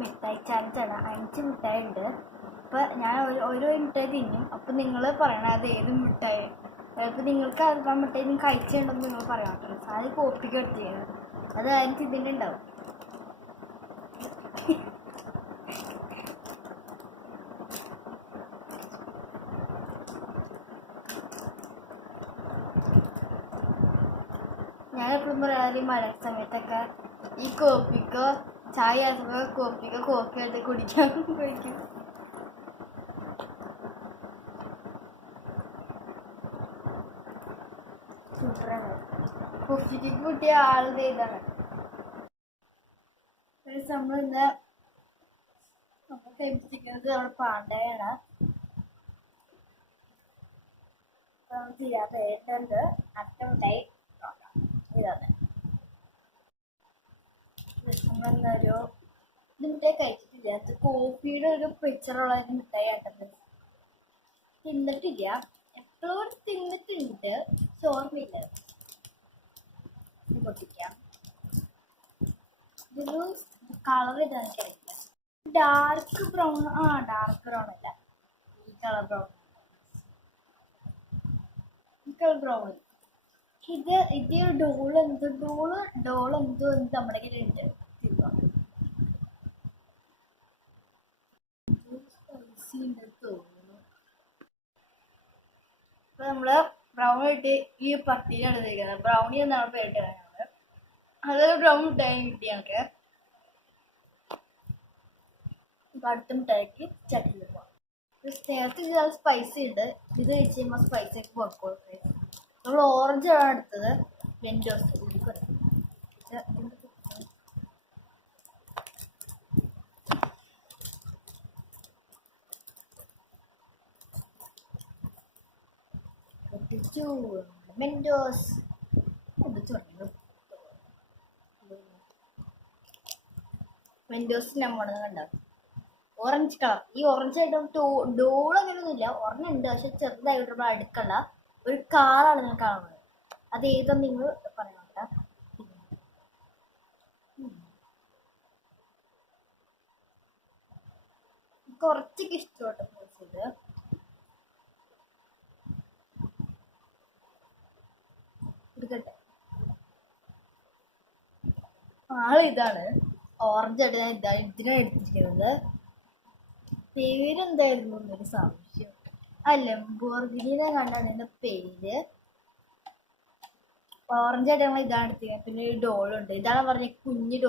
മിഠായി ചാലഞ്ചാണ്. 5 മിഠായി ഉണ്ട്. അപ്പോൾ ഞാൻ ഓരോ മിഠായി തിന്നും. അപ്പോൾ നിങ്ങൾ പറയണം അത് ഏത് മിഠായി. അപ്പോൾ നിങ്ങൾക്ക് ആ മിഠായി നിങ്ങൾ കഴിച്ചിട്ടുണ്ടെന്ന് നിങ്ങൾ പറയാം കേട്ടോ. സാധനം കോപ്പിക്ക് എടുത്തിരിക്കുന്നത് അത് ആരും തിന്നിട്ടുണ്ടാവും. ഞാനെപ്പോഴും പറയാറ് ഈ മഴ സമയത്തൊക്കെ ഈ കോപ്പിക്കോ ചായ കോപ്പിക്കോ കോഫി ആയിട്ട് കുടിക്കാൻ കഴിക്കും. സൂപ്പറാണ്. കോഫിക്ക് കൂട്ടിയ ആളുടെ ഇതാണ്. നമ്മൾ ഇന്ന് നമ്മൾ കഴിച്ചിരിക്കുന്നത് നമ്മുടെ പാണ്ടയാണ്. ചെയ്യാതെ ഏറ്റുണ്ട് അറ്റമുണ്ടായി നോക്കാം. ഇതാണ് നമ്മളൊരു മിഠായി കഴിച്ചിട്ടില്ല. അത് കോഫിയുടെ ഒരു പിക്ചറുള്ള മിഠായി ആട്ടത് തിന്നിട്ടില്ല. എപ്പോഴും തിന്നിട്ടുണ്ട്, ഓർമ്മയില്ല. പൊട്ടിക്കാം. ഇതൊരു കളർ ഇതാണ് കഴിക്കില്ല. Dark brown. ഡാർക്ക് ബ്രൗൺ അല്ല, ഈ കളർ ബ്രൗൺ. ഈ കളർ ബ്രൗൺ ഇത് ഡോള് എന്തോ നമ്മുടെ കയ്യിലുണ്ട്. തോന്നുന്നു. അപ്പൊ നമ്മള് ബ്രൗൺ ആയിട്ട് ഈ പട്ടിയാണ് എടുത്തിരിക്കുന്നത്. ബ്രൗണി എന്നാണ് പേരിട്ട് ഞങ്ങള്. അതൊരു ബ്രൗൺ മിഠായി കിട്ടി ഞങ്ങൾക്ക്. അടുത്ത മിഠായിക്ക് ചട്ടിയിൽ പോവാം. നേരത്തെ ഇത് സ്പൈസി ഉണ്ട്. ഇത് കഴിച്ച് കഴിയുമ്പോൾ സ്പൈസി ഒക്കെ വെക്കോളൂ. നമ്മൾ ഓറഞ്ച് ആണ് എടുത്തത്. വെൻഡോസ് മെൻഡോസ് മെൻഡോസ് നമ്മൾ കണ്ടാവും. Orange colour. ഈ ഓറഞ്ച് ആയിട്ട് ഡോൾ അങ്ങനെയൊന്നുമില്ല. ഓറഞ്ച് ഉണ്ട്, പക്ഷെ ചെറുതായിട്ട് നമ്മൾ അടുക്കണ്ട ഒരു കാറാണ് നിങ്ങൾ കാണുന്നത്. അത് ഏതെന്ന് നിങ്ങൾ പറയണം. കുറച്ചൊക്കെ ഇഷ്ടപ്പെട്ട ഇത് എടുക്കട്ടെ. ഇതാണ് ഓറഞ്ച് ആയിട്ട് ഞാൻ ഇതിനാണ് എടുത്തിരിക്കുന്നത്. പേരെന്തായിരുന്നു എന്നൊരു സംശയം. ലംബോർഗിനിനെ കണ്ടാണ് ഇതിന്റെ പേര്. ഓറഞ്ച് ആയിട്ട് ഞങ്ങൾ ഇതാണ് എടുത്തിരിക്കുന്നത്. പിന്നെ ഒരു ഡോളുണ്ട്. ഇതാണ് പറഞ്ഞ കുഞ്ഞു